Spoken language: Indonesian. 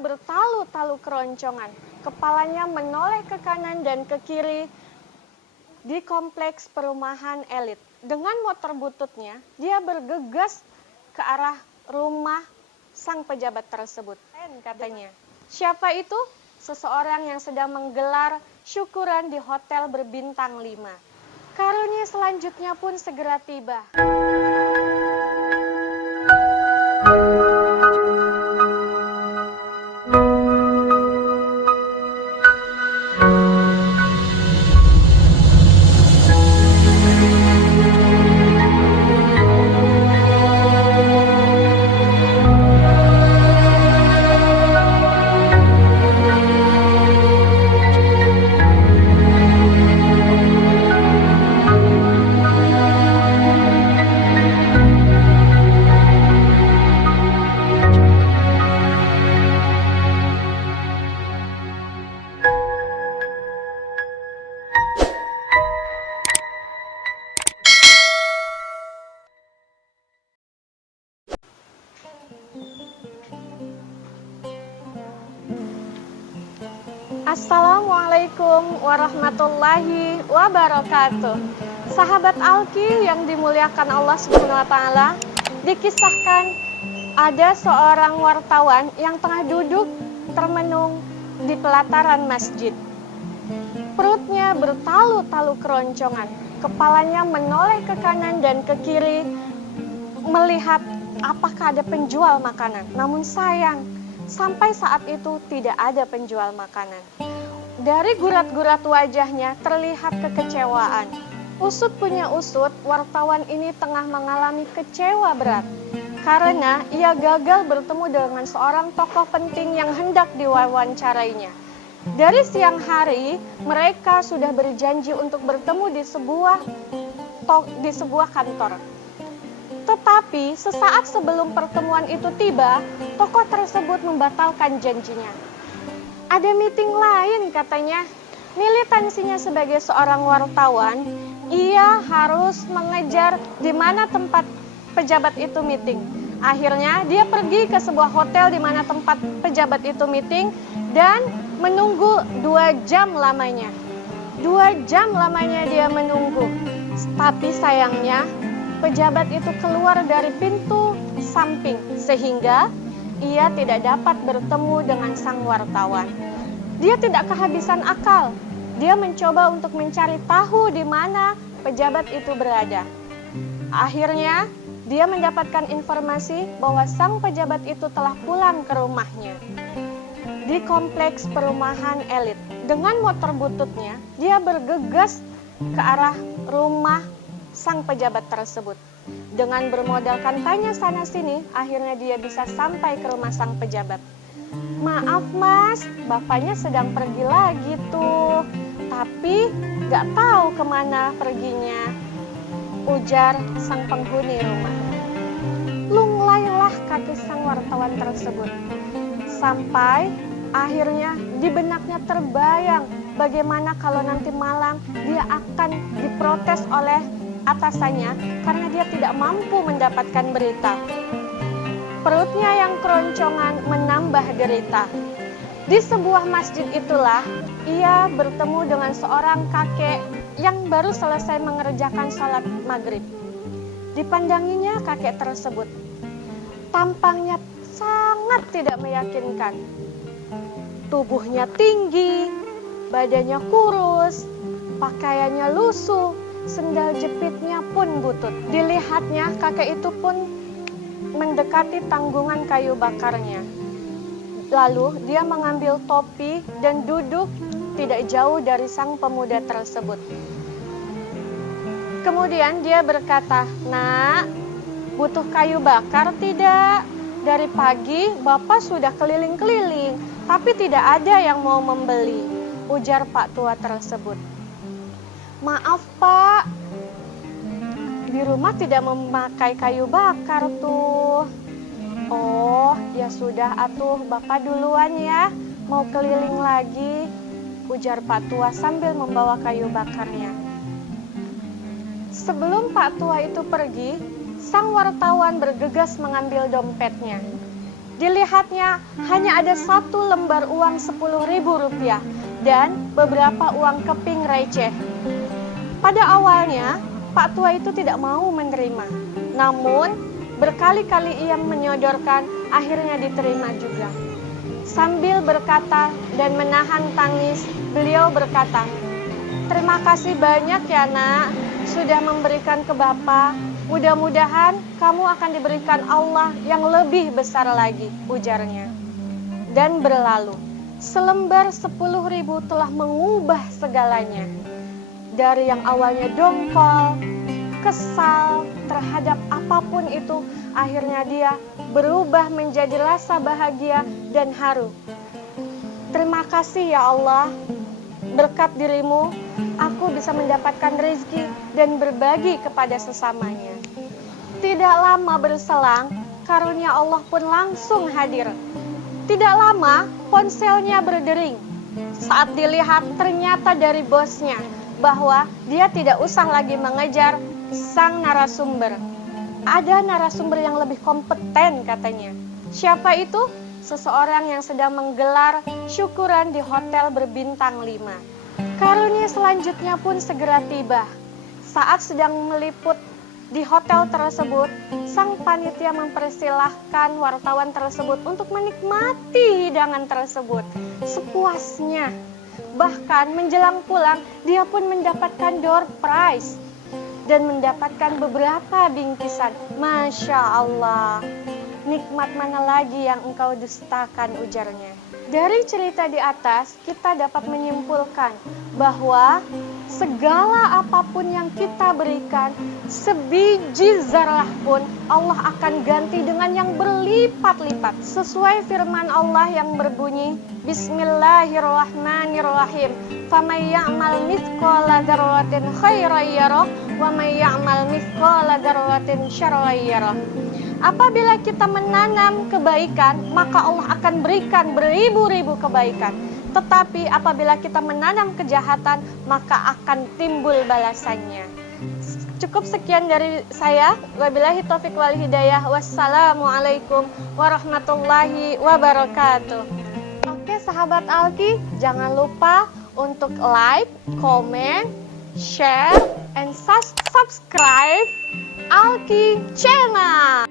bertalu-talu keroncongan. Kepalanya menoleh ke kanan dan ke kiri di kompleks perumahan elit. Dengan motor bututnya, dia bergegas ke arah rumah sang pejabat tersebut. Katanya, siapa itu? Seseorang yang sedang menggelar syukuran di hotel berbintang 5. Karunia selanjutnya pun segera tiba. Assalamualaikum warahmatullahi wabarakatuh. Sahabat Alki yang dimuliakan Allah Subhanahu wa taala, dikisahkan ada seorang wartawan yang tengah duduk termenung di pelataran masjid. Perutnya bertalu-talu keroncongan, kepalanya menoleh ke kanan dan ke kiri melihat apakah ada penjual makanan. Namun sayang, sampai saat itu tidak ada penjual makanan. Dari gurat-gurat wajahnya terlihat kekecewaan. Usut punya usut, wartawan ini tengah mengalami kecewa berat karena ia gagal bertemu dengan seorang tokoh penting yang hendak diwawancarainya. Dari siang hari, mereka sudah berjanji untuk bertemu di sebuah kantor. Tetapi sesaat sebelum pertemuan itu tiba, tokoh tersebut membatalkan janjinya. Ada meeting lain katanya. Militansinya sebagai seorang wartawan, ia harus mengejar di mana tempat pejabat itu meeting. Akhirnya dia pergi ke sebuah hotel di mana tempat pejabat itu meeting dan menunggu 2 jam lamanya. 2 jam lamanya dia menunggu. Tapi sayangnya pejabat itu keluar dari pintu samping sehingga ia tidak dapat bertemu dengan sang wartawan. Dia tidak kehabisan akal. Dia mencoba untuk mencari tahu di mana pejabat itu berada. Akhirnya dia mendapatkan informasi bahwa sang pejabat itu telah pulang ke rumahnya di kompleks perumahan elit. Dengan motor bututnya, dia bergegas ke arah rumah sang pejabat tersebut. Dengan bermodalkan tanya sana sini, akhirnya dia bisa sampai ke rumah sang pejabat. Maaf mas, bapaknya sedang pergi lagi tuh, tapi gak tahu kemana perginya, ujar sang penghuni rumah. Lunglailah kaki sang wartawan tersebut, sampai akhirnya di benaknya terbayang bagaimana kalau nanti malam dia akan diprotes oleh atasannya karena dia tidak mampu mendapatkan berita. Perutnya yang keroncongan menambah derita. Di sebuah masjid itulah ia bertemu dengan seorang kakek yang baru selesai mengerjakan sholat maghrib. Dipandanginya kakek tersebut. Tampangnya sangat tidak meyakinkan. Tubuhnya tinggi, badannya kurus, pakaiannya lusuh, sendal jepitnya pun butut. Dilihatnya kakek itu pun mendekati tanggungan kayu bakarnya. Lalu dia mengambil topi dan duduk tidak jauh dari sang pemuda tersebut. Kemudian dia berkata, "Nak, butuh kayu bakar tidak? Dari pagi Bapak sudah keliling-keliling, tapi tidak ada yang mau membeli," ujar Pak tua tersebut. "Maaf Pak, di rumah tidak memakai kayu bakar tuh." "Oh, ya sudah atuh, Bapak duluan ya, mau keliling lagi," ujar Pak tua sambil membawa kayu bakarnya. Sebelum Pak tua itu pergi, sang wartawan bergegas mengambil dompetnya. Dilihatnya hanya ada satu lembar uang Rp10.000 dan beberapa uang keping receh. Pada awalnya, Pak tua itu tidak mau menerima. Namun, berkali-kali ia menyodorkan, akhirnya diterima juga. Sambil berkata dan menahan tangis, beliau berkata, "Terima kasih banyak ya nak, sudah memberikan ke Bapak. Mudah-mudahan kamu akan diberikan Allah yang lebih besar lagi," ujarnya. Dan berlalu, selembar 10.000 telah mengubah segalanya. Dari yang awalnya dongkol, kesal terhadap apapun itu, akhirnya dia berubah menjadi rasa bahagia dan haru. Terima kasih ya Allah, berkat dirimu, aku bisa mendapatkan rezeki dan berbagi kepada sesamanya. Tidak lama berselang, karunia Allah pun langsung hadir. Tidak lama, ponselnya berdering. Saat dilihat, ternyata dari bosnya, bahwa dia tidak usah lagi mengejar sang narasumber. Ada narasumber yang lebih kompeten katanya. Siapa itu? Seseorang yang sedang menggelar syukuran di hotel berbintang 5. Karunia selanjutnya pun segera tiba. Saat sedang meliput di hotel tersebut, sang panitia mempersilahkan wartawan tersebut untuk menikmati hidangan tersebut sepuasnya. Bahkan menjelang pulang, dia pun mendapatkan door prize dan mendapatkan beberapa bingkisan. Masya Allah, nikmat mana lagi yang engkau dustakan, ujarnya. Dari cerita di atas, kita dapat menyimpulkan bahwa segala apapun yang kita berikan, sebiji zarah pun Allah akan ganti dengan yang berlipat-lipat. Sesuai firman Allah yang berbunyi, Bismillahirrahmanirrahim. Faman ya'mal mithqala dzarratin khairan yarah wa may ya'mal mithqala dzarratin syarran yarah. Apabila kita menanam kebaikan, maka Allah akan berikan beribu-ribu kebaikan. Tetapi apabila kita menanam kejahatan, maka akan timbul balasannya. Cukup sekian dari saya. Wabillahi taufiq wal hidayah. Wassalamualaikum warahmatullahi wabarakatuh. Oke sahabat Alki, jangan lupa untuk like, comment, share, and subscribe Alki Channel.